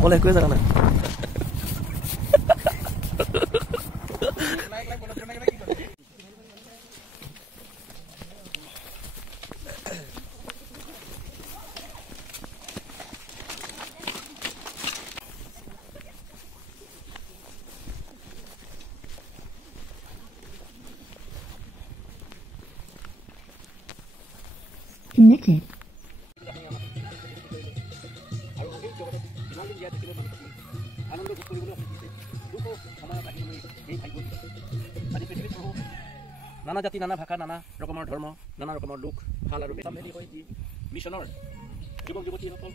Boleh gue sana. Connected. নানা জাতি নানা ভাষা নানা ৰকমেৰ ধৰ্ম নানা ৰকমেৰ লোক হাল আৰ মিশনেৰ যুবক যুবতীসকল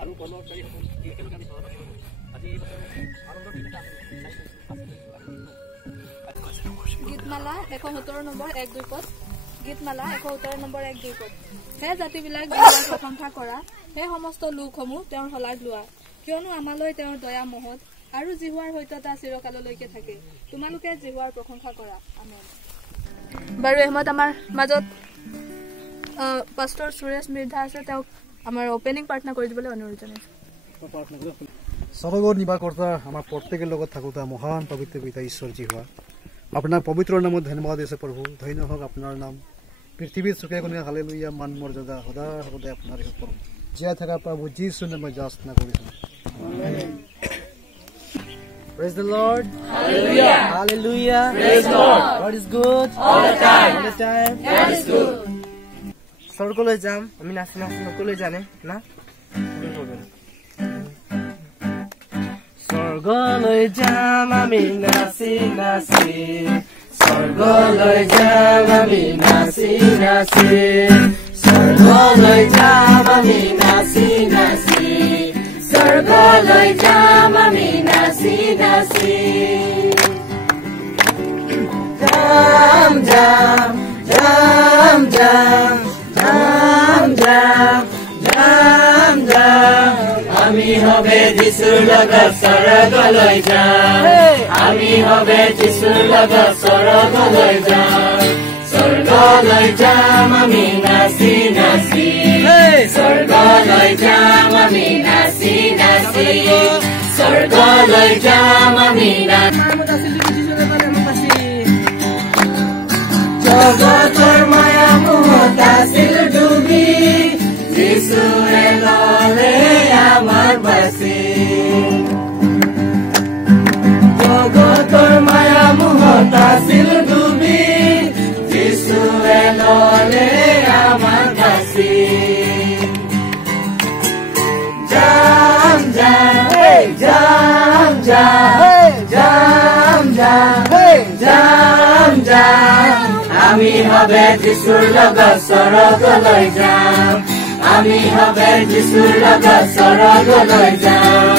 আৰু কৰ্মচাৰীসকল একেলগে আমি আজি গীতমালা 117 নম্বৰ 1-2 পদ গীতমালা 117 নম্বৰ 1-2 পদ হে জাতিবিলাক যিবিলাক প্ৰশংসা কৰা হে সমস্ত লোকসমূহ তেওঁৰ শলাগ লোৱা কিয়নো আমালৈ তেওঁৰ দয়া মহৎ আৰু জিহুৱাৰ সত্যতা চিৰকাললৈকে থাকে তোমালোকে জিহুৱাৰ প্ৰশংসা কৰা আমেন বাৰু এহমত আমাৰ মাজত পাস্টৰ সুৰেশ মিৰ্ধা আছে তেওঁক আমাৰ ওপেনিং প্ৰাৰ্থনা কৰি দিবলৈ অনুৰোধ জনাইছো স্বৰ্গৰ নিবাসকৰ্তা আমাৰ প্ৰত্যেকৰ লগত থাকোতা মহান পবিত্ৰ পিতা ঈশ্বৰ জিহুৱা আপোনাৰ পবিত্ৰ নামত ধন্যবাদ দিছে প্ৰভু ধন্য হওক আপোনাৰ নাম পৃথিৱীৰ চুকে কোণে হালেলুয়া মান মৰ্যাদা সদায় সদায় আপোনাৰ প্ৰভু জীয়াই থকা প্ৰভু যীশুৰ নামত যাচনা কৰিছো আমেন Praise the Lord. Hallelujah. Hallelujah. Praise God. God is good. All the time. All the time. God is good. স্বর্গলৈ যাম আমি নাচি নাচি নকলৈ জানে না স্বর্গলৈ যাম আমি নাচি নাচি স্বর্গলৈ যাম আমি নাচি নাচি স্বর্গলৈ যাম আমি নাচি নাচি স্বর্গলৈ যাম আমি নাচি নাচি যাম যাম যাম যাম যাম যাম যাম যাম আমি হবে যিশুৰ লগত স্বৰ্গলৈ যাম আমি হবে যিশুৰ লগত স্বৰ্গলৈ যাম স্বৰ্গলৈ যাম আমি নাচি নাচি স্বৰ্গলৈ যাম আমি নাচি নাচি স্বৰ্গলৈ যাম আমি জগতৰ মায়া মোহত আছিল ডুবি যিশুৱে ল'লে আমাৰ বাচি জগতৰ মায়া মোহত আছিল ডুবি যিশুৱে ল'লে আমাৰ বাচি যাম যাম যাম যাম যাম যাম যাম যাম আমি হবে যিশুৰ লগত স্বৰ্গলৈ যাম আমি হবে যিশুৰ লগত স্বৰ্গলৈ যাম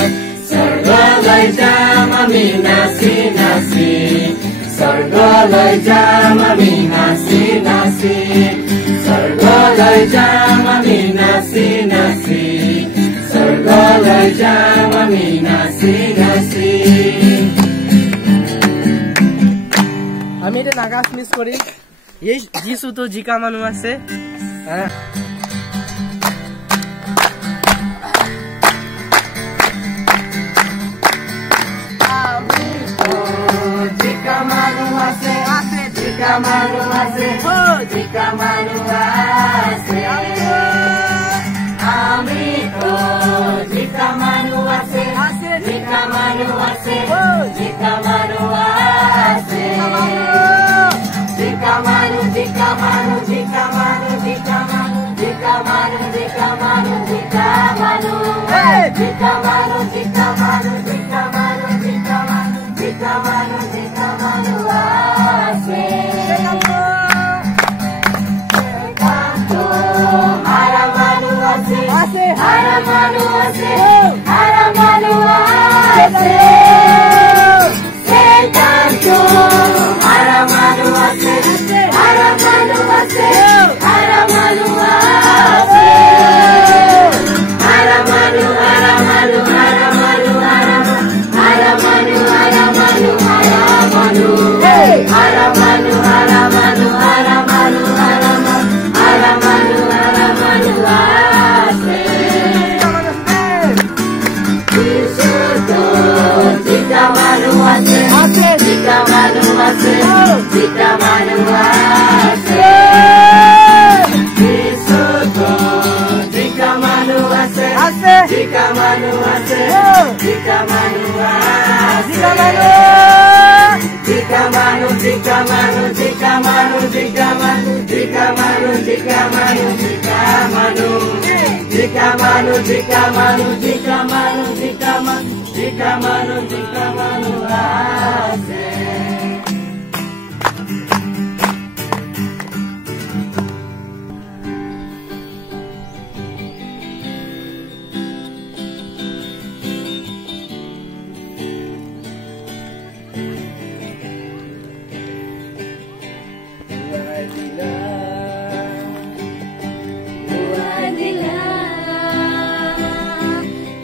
স্বৰ্গলৈ যাম আমি নাচি নাচি স্বৰ্গলৈ যাম আমি নাচি নাচি স্বৰ্গলৈ যাম আমি নাচি নাচি স্বৰ্গলৈ যাম আমি নাচি নাচি আমি এটা নাগাজ মিছ কৰি এই যিশুতো জিকা মানুহ আছে জিকা মানুহ আছে জিকা মানুহ আছে জিকা মানুহ আছে আমি জিকা মানুহ আছে জিকা মানুহ আছে জিকা মানুহ আছে জিকা মানুহ জিকা মানুহ জিকা মানুহ জিকা মানুহ জিকা মানুহ জিকা মানুহ জিকা মানুহ জিকা মানুহ জিকা মানুহ জিকা মানুহ জিকা মানুহ জিকা মানুহ জিকা মানুহ আছে হাৰা মানুহ আছে হাৰা মানুহ আছে হাৰা মানুহ জিকা মানুহ আছে জিকা মানুহ আছে জিকা মানুহ আছে জিকা মানুহ আছে জিকা মানুহ জিকা মানুহ জিকা মানুহ জিকা মানুহ জিকা মানুহ জিকা মানুহ জিকা মানুহ জিকা মানুহ জিকা মানুহ জিকা মানুহ জিকা মানুহ জিকা মানুহ জিকা মানুহ জিকা মানুহ আছে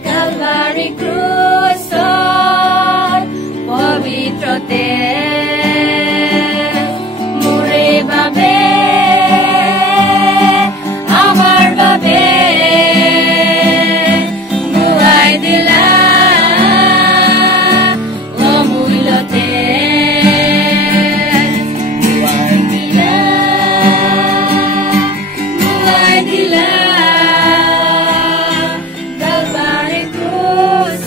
Calvary Cruz, পবিত্ৰতে মোৰে বাবে আমাৰ বাবে মুৱাই দিলা অমূল্যতে মুৱাই দিলা Calvary Cruz,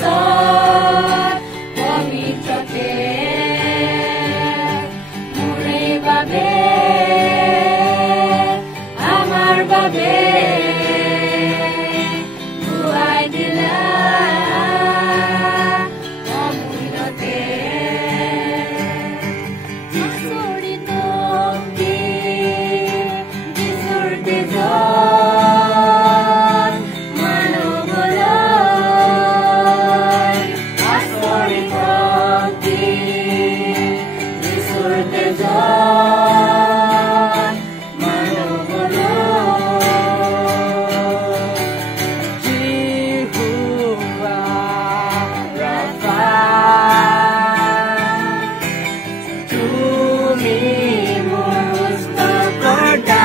পবিত্ৰতে মোৰে বাবে আমাৰ বাবে মুৱাই দিলা অমূল্যতে আচৰিত যিচুৰ তেজত মানৱলৈ আচৰিত যিচুৰ তেজত মানৱলৈ জিহুৱা ৰাফা তুমি মোৰ উস্তাকৰ্তা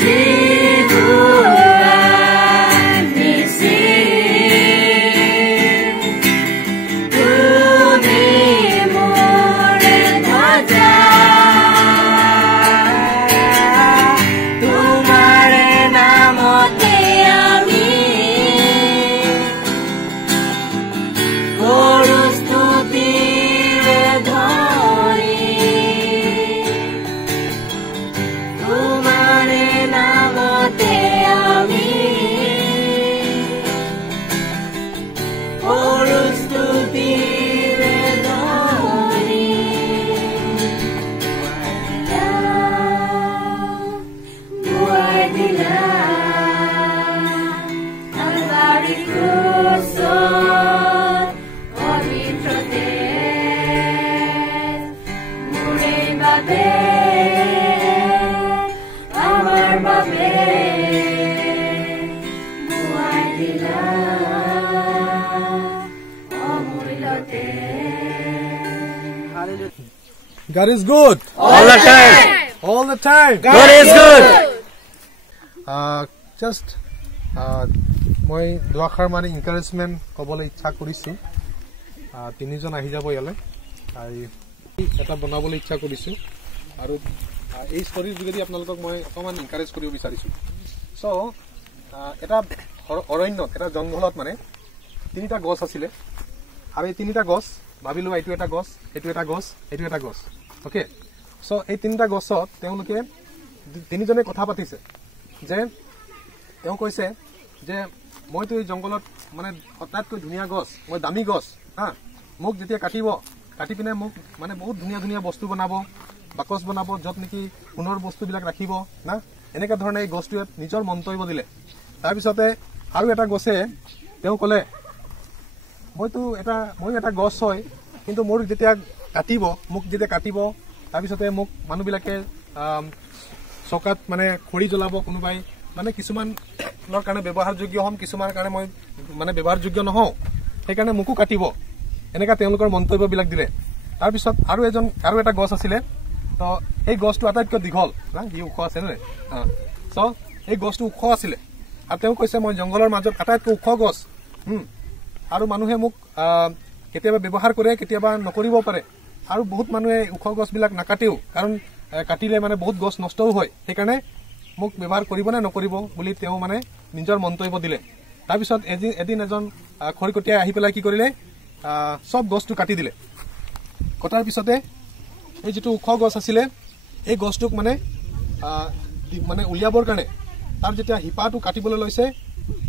জিহুৱা নিচি তুমি মোৰ ধ্বজা তোমাৰ নামতে আমি কৰো স্তুতিৰে ধৰি তোমাৰ নামতে আমি কৰো স্তুতিৰে ধৰি মুৱাই দিলা Calvary Cruz, পবিত্ৰতে মোৰে বাবে আমাৰ বাবে মুৱাই দিলা অমূল্যতে God is good All the time. all the time. God is good. Just মই দুআষাৰ মানে এনকাৰেজমেণ্ট ক'বলৈ ইচ্ছা কৰিছোঁ তিনিজন আহি যাব ইয়ালৈ আৰু এটা বনাবলৈ ইচ্ছা কৰিছোঁ আৰু এই ষ্টৰীৰ যোগেদি আপোনালোকক মই অকণমান এনকাৰেজ কৰিব বিচাৰিছোঁ চ' এটা অৰণ্যত এটা জংঘলত মানে তিনিটা গছ আছিলে আৰু এই তিনিটা গছ ভাবিলোঁ এইটো এটা গছ এইটো এটা গছ এইটো এটা গছ অ'কে চ' এই তিনিটা গছত তেওঁলোকে তিনিজনে কথা পাতিছে যে তেওঁ কৈছে যে মইতো এই জংঘলত মানে আটাইতকৈ ধুনীয়া গছ মই দামী গছ হা মোক যেতিয়া কাটি পিনে মোক মানে বহুত ধুনীয়া ধুনীয়া বস্তু বনাব বাকচ বনাব য'ত নেকি সোণৰ বস্তুবিলাক ৰাখিব না এনেকুৱা ধৰণে এই গছটোৱে নিজৰ মন্তব্য দিলে তাৰপিছতে আৰু এটা গছে তেওঁ ক'লে মইতো এটা গছ হয় কিন্তু মোৰ যেতিয়া কাটিব তাৰপিছতে মোক মানুহবিলাকে চকাত মানে খৰি জ্বলাব কোনোবাই মানে কিছুমানৰ কাৰণে ব্যৱহাৰযোগ্য হ'ম কিছুমানৰ কাৰণে মই মানে ব্যৱহাৰযোগ্য নহওঁ সেইকাৰণে মোকো কাটিব এনেকুৱা তেওঁলোকৰ মন্তব্যবিলাক দিলে তাৰপিছত আৰু এটা গছ আছিলে তো এই গছটো আটাইতকৈ দীঘল না ই ওখ আছে নে চ' এই গছটো ওখ আছিলে আৰু তেওঁ কৈছে মই জংঘলৰ মাজত আটাইতকৈ ওখ গছ আৰু মানুহে মোক কেতিয়াবা ব্যৱহাৰ কৰে কেতিয়াবা নকৰিব পাৰে আৰু বহুত মানুহে ওখ গছবিলাক নাকাটেও কাৰণ কাটিলে মানে বহুত গছ নষ্টও হয় সেইকাৰণে মোক ব্যৱহাৰ কৰিব নে নকৰিব বুলি তেওঁ মানে নিজৰ মন্তব্য দিলে তাৰপিছত এদিন এজন খৰিকটীয়াই আহি পেলাই কি কৰিলে সব গছটো কাটি দিলে কটাৰ পিছতে এই যেটো ওখ গছ আছিলে এই গছটোক মানে উলিয়াবৰ কাৰণে তাৰ যেতিয়া হিপাটো কাটিবলৈ লৈছে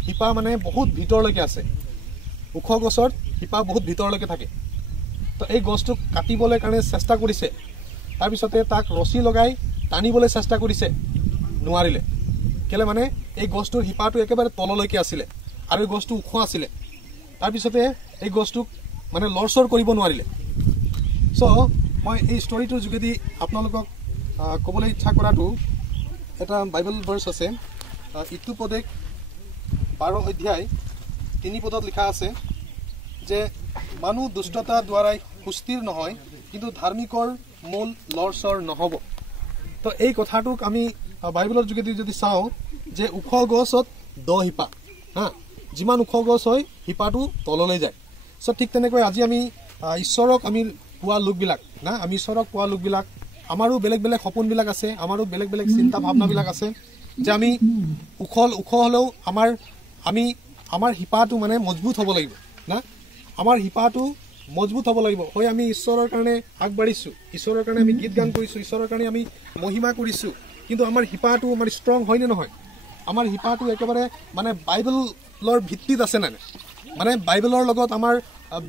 হিপা মানে বহুত ভিতৰলৈকে আছে ওখ গছৰ হিপা বহুত ভিতৰলৈকে থাকে তো এই গছটোক কাটিবলৈ কাৰণে চেষ্টা কৰিছে তাৰপিছতে তাক ৰছী লগাই টানিবলৈ চেষ্টা কৰিছে নোৱাৰিলে কেলে মানে এই গছটোৰ হিপাটো একেবাৰে তললৈকে আছিলে আৰু এই গছটো ওখ আছিলে তাৰপিছতে এই গছটোক মানে লৰচৰ কৰিব নোৱাৰিলে সো মই এই ষ্টৰীটোৰ যোগেদি আপোনালোকক ক'বলৈ ইচ্ছা কৰাটো এটা বাইবেল ভাৰ্ছ আছে ইতুপদেশ 12 অধ্যায় 3 পদত লিখা আছে যে মানুহ দুষ্টতা দ্বাৰাই সুস্থিৰ নহয় কিন্তু ধাৰ্মিকৰ মূল লৰচৰ নহব তো এই কথাটোক আমি বাইবেলৰ যোগেদি যদি চাওঁ যে ওখ গছত দ হিপা হা যিমান ওখ গছ হয় হিপাটো তললৈ যায় সো ঠিক তেনেকৈ আজি আমি ঈশ্বৰক আমি পোৱা লোকবিলাক না আমি ঈশ্বৰক পোৱা লোকবিলাক আমাৰো বেলেগ বেলেগ সপোনবিলাক আছে আমাৰো বেলেগ বেলেগ চিন্তা ভাৱনাবিলাক আছে যে আমি ওখ হলেও আমাৰ হিপাটো মানে মজবুত হ'ব লাগিব না আমাৰ হিপাটো মজবুত হ'ব লাগিব হয় আমি ঈশ্বৰৰ কাৰণে আগবাঢ়িছো ঈশ্বৰৰ কাৰণে আমি গীত গান কৰিছো ঈশ্বৰৰ কাৰণে আমি মহিমা কৰিছো কিন্তু আমাৰ হিপাটো আমাৰ ষ্ট্ৰং হয় নে নহয় আমাৰ হিপাটো একেবাৰে মানে বাইবেলৰ ভিত্তিত আছে না মানে বাইবেলৰ লগত আমাৰ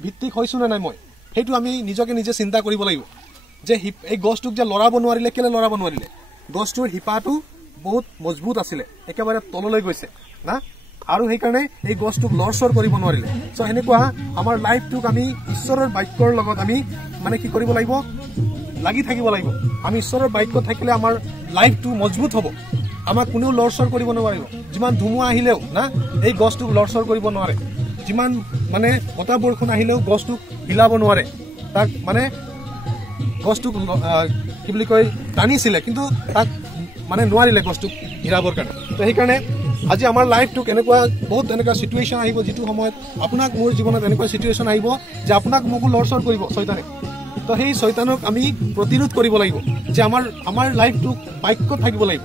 ভিত্তিক হৈছো না নাই মই সেইটো আমি নিজকে নিজে চিন্তা কৰিব লাগিব যে এই গছটোক যে লৰাব নোৱাৰিলে কেলে লৰাব নোৱাৰিলে গছটোৰ হিপাটো বহুত মজবুত আছিলে একেবাৰে তললৈ গৈছে না আৰু সেই কাৰণে এই গছটোক লৰচৰ কৰিব নোৱাৰিলে সো হেনেকুৱা আমাৰ লাইফটোক আমি ঈশ্বৰৰ বাক্যৰ লগত আমি মানে কি কৰিব লাগিব লাগি থাকিব লাগিব আমি ঈশ্বৰৰ বাক্য থাকিলে আমাৰ লাইফটো মজবুত হ'ব আমাক কোনেও লৰচৰ কৰিব নোৱাৰিব যিমান ধুমুহা আহিলেও না এই গছটোক লৰচৰ কৰিব নোৱাৰে যিমান মানে বতাহ বৰষুণ আহিলেও গছটোক হিলাব নোৱাৰে তাক মানে গছটোক কি বুলি কয় টানিছিলে কিন্তু তাক মানে নোৱাৰিলে গছটোক হিলাবৰ কাৰণে তো সেইকাৰণে আজি আমাৰ লাইফটোক এনেকুৱা বহুত এনেকুৱা সিচুৱেশ্যন আহিব যেটো সময়ত আপোনাক মোৰ জীৱনত এনেকুৱা সিচুৱেশ্যন আহিব যে আপোনাক মোকো লৰচৰ কৰিব শয়তানে তো সেই শয়তানক আমি প্ৰতিৰোধ কৰিব লাগিব যে আমাৰ লাইফটোক বাক্যত থাকিব লাগিব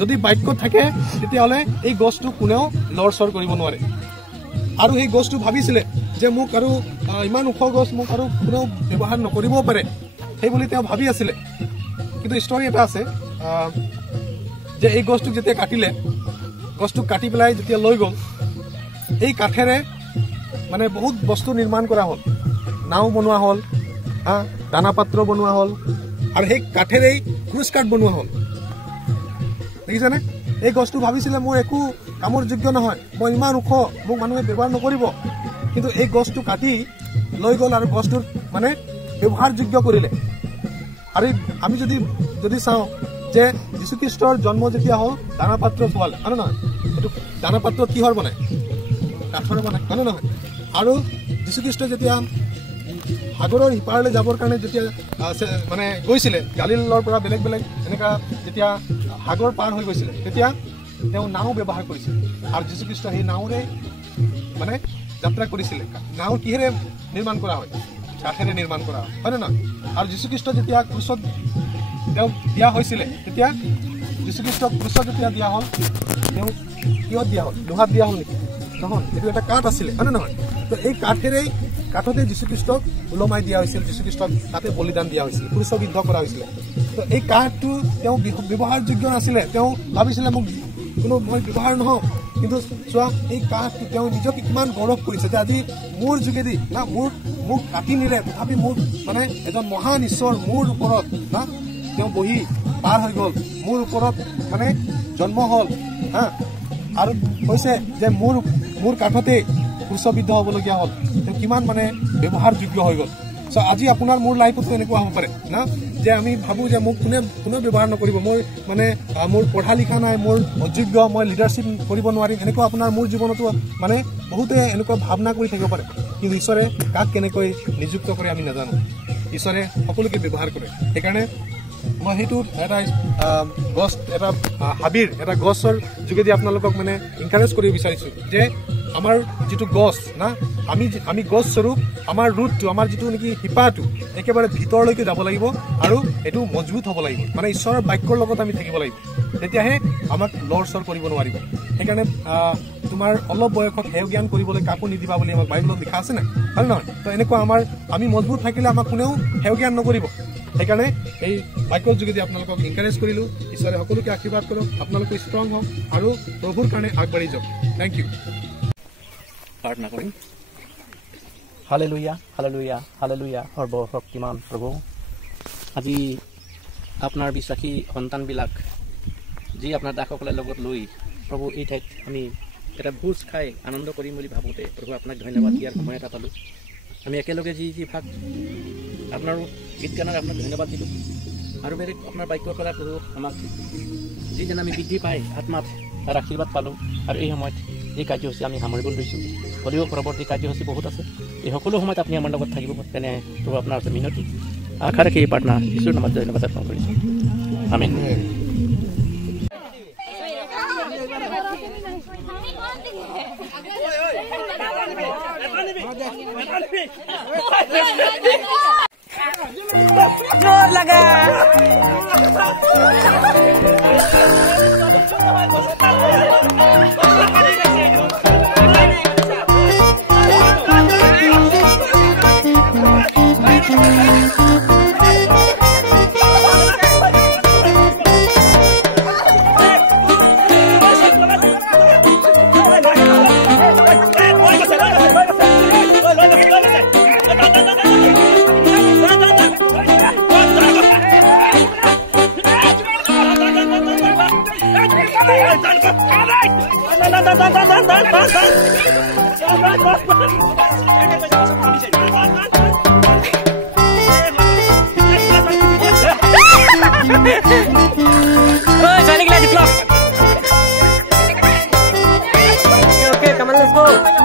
যদি বাক্যত থাকে তেতিয়াহ'লে এই গছটো কোনেও লৰচৰ কৰিব নোৱাৰে আৰু এই গছটো ভাবিছিলে যে মোক আৰু ইমান ওখ গছ মোক আৰু কোনেও ব্যৱহাৰ নকৰিব পাৰে সেই বুলি তেওঁ ভাবি আছিলে কিন্তু ষ্টৰী এটা আছে যে এই গছটোক যেতিয়া কাটিলে গছটোক কাটি পেলাই যেতিয়া লৈ গ'ল এই কাঠেৰে মানে বহুত বস্তু নিৰ্মাণ কৰা হ'ল নাও বনোৱা হ'ল দানা পাত্ৰ বনোৱা হ'ল আৰু সেই কাঠেৰেই ক্ৰুজ কাঠ বনোৱা হ'ল দেখিছেনে এই গছটো ভাবিছিলে মোৰ একো কামৰ যোগ্য নহয় মই ইমান ওখ মোক মানুহে ব্যৱহাৰ নকৰিব কিন্তু এই গছটো কাটি লৈ গ'ল আৰু গছটোৰ মানে ব্যৱহাৰযোগ্য কৰিলে আৰু আমি যদি চাওঁ যে যীশুখ্ৰীষ্টৰ জন্ম যেতিয়া হ'ল দানা পাত্ৰ পোৱালে হয় নহয় এইটো দানা পাত্ৰ কিহৰ বনায় কাঠৰে বনায় হয় নহয় আৰু যীশুখ্ৰীষ্ট যেতিয়া সাগৰৰ সিপাৰলৈ যাবৰ কাৰণে যেতিয়া মানে গৈছিলে গালিলৰ পৰা বেলেগ বেলেগ এনেকুৱা যেতিয়া সাগৰ পাৰ হৈ গৈছিলে তেতিয়া তেওঁ নাও ব্যৱহাৰ কৰিছিল আৰু যীশুখ্ৰীষ্ট সেই নাওৰে মানে যাত্ৰা কৰিছিলে নাও কিহেৰে নিৰ্মাণ কৰা হয় কাঠেৰে নিৰ্মাণ কৰা হয় নে নহয় আৰু যীশুখ্ৰীষ্ট যেতিয়া ক্ৰুচত তেওঁ দিয়া হৈছিলে তেতিয়া যীশুখ্ৰীষ্টক ক্ৰুচত যেতিয়া দিয়া হ'ল তেওঁ কিহত দিয়া হ'ল লোহাত দিয়া হ'ল নেকি নহয় এইটো এটা কাঠ আছিলে হয় নে নহয় তো এই কাঠতে যীশুখ্ৰীষ্টক ওলমাই দিয়া হৈছিল যীশুখ্ৰীষ্টক তাতে বলিদান দিয়া হৈছিল ক্ৰুচবিদ্ধ কৰা হৈছিলে তো এই কাঠটো তেওঁ ব্যৱহাৰযোগ্য নাছিলে তেওঁ ভাবিছিলে মোক কোনো মই ব্যৱহাৰ নহওঁ কিন্তু চোৱা এই কাঠটো তেওঁ নিজকে কিমান গৌৰৱ কৰিছে যে আজি মোৰ যোগেদি না মোক কাটি নিলে তথাপি মোৰ মানে এজন মহান ঈশ্বৰ মোৰ ওপৰত না তেওঁ বহি পাৰ হৈ গ'ল মোৰ ওপৰত মানে জন্ম হ'ল আৰু কৈছে যে মোৰ কাঠতে ক্ৰুচবিদ্ধ হ'বলগীয়া হ'ল তেওঁ কিমান মানে ব্যৱহাৰযোগ্য হৈ গ'ল চ' আজি আপোনাৰ মোৰ লাইফতো এনেকুৱা হ'ব পাৰে না যে আমি ভাবোঁ যে মোক কোনেও ব্যৱহাৰ নকৰিব মই মানে মোৰ পঢ়া লিখা নাই মোৰ অযোগ্য মই লিডাৰশ্বিপ কৰিব নোৱাৰিম এনেকুৱা আপোনাৰ মোৰ জীৱনতো মানে বহুতে এনেকুৱা ভাৱনা কৰি থাকিব পাৰে কিন্তু ঈশ্বৰে কাক কেনেকৈ নিযুক্ত কৰে আমি নাজানো ঈশ্বৰে সকলোকে ব্যৱহাৰ কৰে সেইকাৰণে মই সেইটো এটা গছ এটা হাবিৰ এটা গছৰ যোগেদি আপোনালোকক মানে এনকাৰেজ কৰিব বিচাৰিছোঁ যে আমাৰ যিটো গছ না আমি গছ স্বৰূপ আমাৰ ৰুটটো আমাৰ যিটো নেকি শিপাটো একেবাৰে ভিতৰলৈকে যাব লাগিব আৰু এইটো মজবুত হ'ব লাগিব মানে ঈশ্বৰৰ বাক্যৰ লগত আমি থাকিব লাগিব তেতিয়াহে আমাক লৰচৰ কৰিব নোৱাৰিব সেইকাৰণে তোমাৰ অলপ বয়সত হেয় জ্ঞান কৰিবলৈ কাকো নিদিবা বুলি আমাক বাইবলত লিখা আছে না হয় নহয় তো এনেকুৱা আমি মজবুত থাকিলে আমাক কোনেও হেয় জ্ঞান নকৰিব সেইকাৰণে এই বাক্যৰ যোগেদি আপোনালোকক এনকাৰেজ কৰিলোঁ ঈশ্বৰে সকলোকে আশীৰ্বাদ কৰক আপোনালোকে ষ্ট্ৰং হওক আৰু প্ৰভুৰ কাৰণে আগবাঢ়ি যাওক থেংক ইউ প্ৰাৰ্থনা কৰিম হালেলুয়া হালেলুয়া হালেলুয়া সৰ্বশক্তিমান প্ৰভু আজি আপোনাৰ বিশ্বাসী সন্তানবিলাক যি আপোনাৰ দাসসকলে লগত লৈ প্ৰভু এই ঠাইত আমি এটা ভোজ খাই আনন্দ কৰিম বুলি ভাবোঁতে প্ৰভু আপোনাক ধন্যবাদ দিয়াৰ সময় এটা পালোঁ আমি একেলগে যি ভাগ আপোনাৰো গীত গানত আপোনাক ধন্যবাদ দিলোঁ আৰু বেলেগ আপোনাৰ বাক্যৰ পৰা প্ৰভু আমাক যিদিনা আমি বৃদ্ধি পাই আত্মাত তাৰ আশীৰ্বাদ পালোঁ আৰু এই সময়ত এই কাৰ্যসূচী আমি সামৰিবলৈ লৈছোঁ হ'লেও পৰৱৰ্তী কাৰ্যসূচী বহুত আছে এই সকলো সময়ত আপুনি আমাৰ লগত থাকিব তেনে প্ৰভু আপোনাৰ ওচৰত মিনতি আশা ৰাখি এই প্ৰাৰ্থনা ঈশ্বৰৰ নামত ধন্যবাদ জ্ঞাপন কৰিছোঁ আমেন जोर लगा Okay, come on, let's go.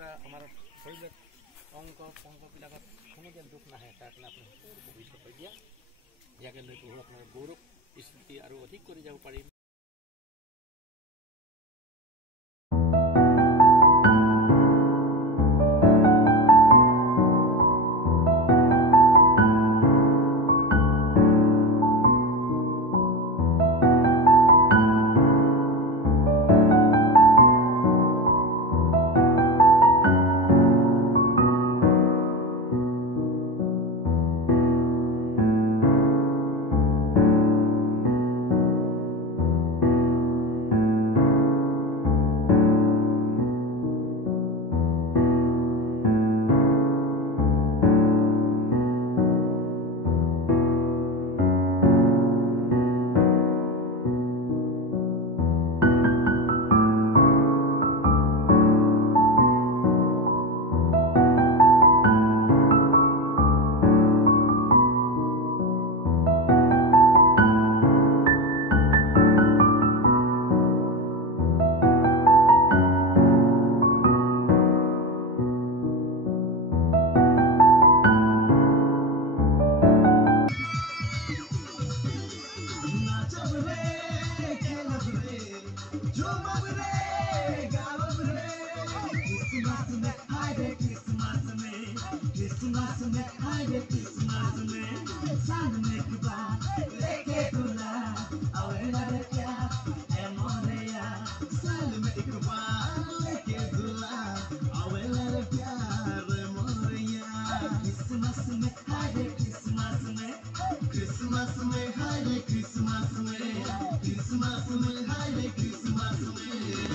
পৰা আমাৰ শৰীৰত অংগবিলাকত কোনো যেন দুখ নাহে তাৰ কাৰণে আপুনি সকলো পবিত্ৰ কৰি দিয়া ইয়াকে লৈ প্ৰভু আপোনাৰ গৌৰৱ স্মৃতি আৰু অধিক কৰি যাব পাৰিম। Christmas में Hare Christmas में